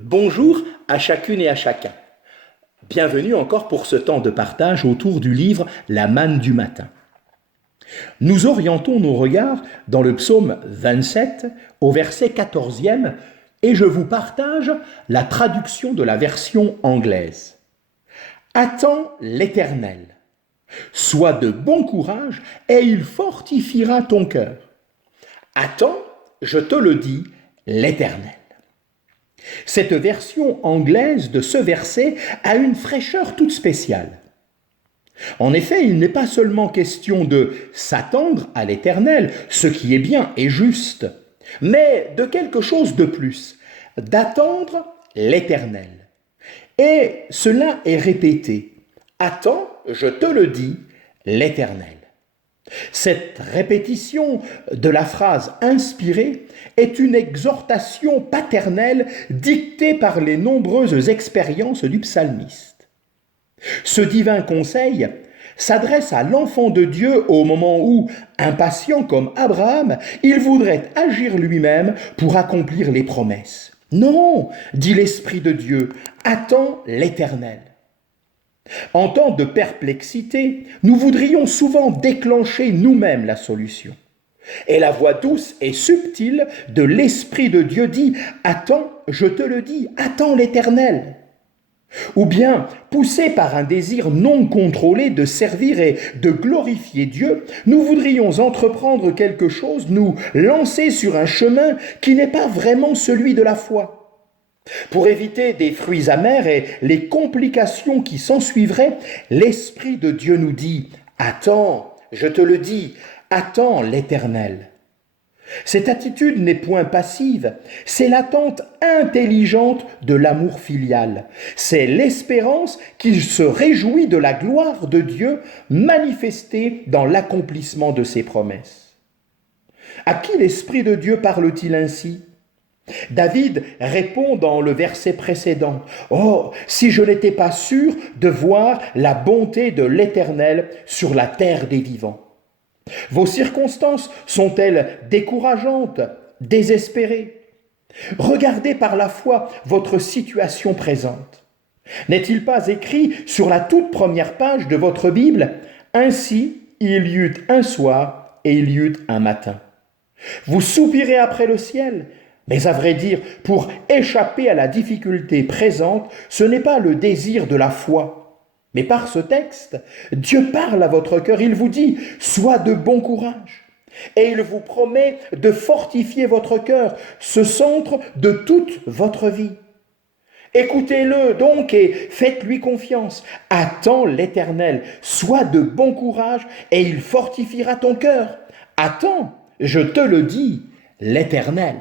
Bonjour à chacune et à chacun. Bienvenue encore pour ce temps de partage autour du livre La manne du matin. Nous orientons nos regards dans le psaume 27 au verset 14e et je vous partage la traduction de la version anglaise. Attends l'Éternel, sois de bon courage et il fortifiera ton cœur. Attends, je te le dis, l'Éternel. Cette version anglaise de ce verset a une fraîcheur toute spéciale. En effet, il n'est pas seulement question de s'attendre à l'Éternel, ce qui est bien et juste, mais de quelque chose de plus, d'attendre l'Éternel. Et cela est répété. Attends, je te le dis, l'Éternel. Cette répétition de la phrase inspirée est une exhortation paternelle dictée par les nombreuses expériences du psalmiste. Ce divin conseil s'adresse à l'enfant de Dieu au moment où, impatient comme Abraham, il voudrait agir lui-même pour accomplir les promesses. Non, dit l'Esprit de Dieu, attends l'Éternel. En temps de perplexité, nous voudrions souvent déclencher nous-mêmes la solution. Et la voix douce et subtile de l'Esprit de Dieu dit « Attends, je te le dis, attends l'Éternel ». Ou bien, poussés par un désir non contrôlé de servir et de glorifier Dieu, nous voudrions entreprendre quelque chose, nous lancer sur un chemin qui n'est pas vraiment celui de la foi. Pour éviter des fruits amers et les complications qui s'ensuivraient, l'Esprit de Dieu nous dit « Attends, je te le dis, attends l'Éternel ». Cette attitude n'est point passive, c'est l'attente intelligente de l'amour filial. C'est l'espérance qui se réjouit de la gloire de Dieu manifestée dans l'accomplissement de ses promesses. À qui l'Esprit de Dieu parle-t-il ainsi ? David répond dans le verset précédent, « Oh, si je n'étais pas sûr de voir la bonté de l'Éternel sur la terre des vivants. » Vos circonstances sont-elles décourageantes, désespérées ? Regardez par la foi votre situation présente. N'est-il pas écrit sur la toute première page de votre Bible, « Ainsi il y eut un soir et il y eut un matin ». Vous soupirez après le ciel, mais à vrai dire, pour échapper à la difficulté présente, ce n'est pas le désir de la foi. Mais par ce texte, Dieu parle à votre cœur, il vous dit « Sois de bon courage ». Et il vous promet de fortifier votre cœur, ce centre de toute votre vie. Écoutez-le donc et faites-lui confiance. Attends l'Éternel, sois de bon courage et il fortifiera ton cœur. Attends, je te le dis, l'Éternel.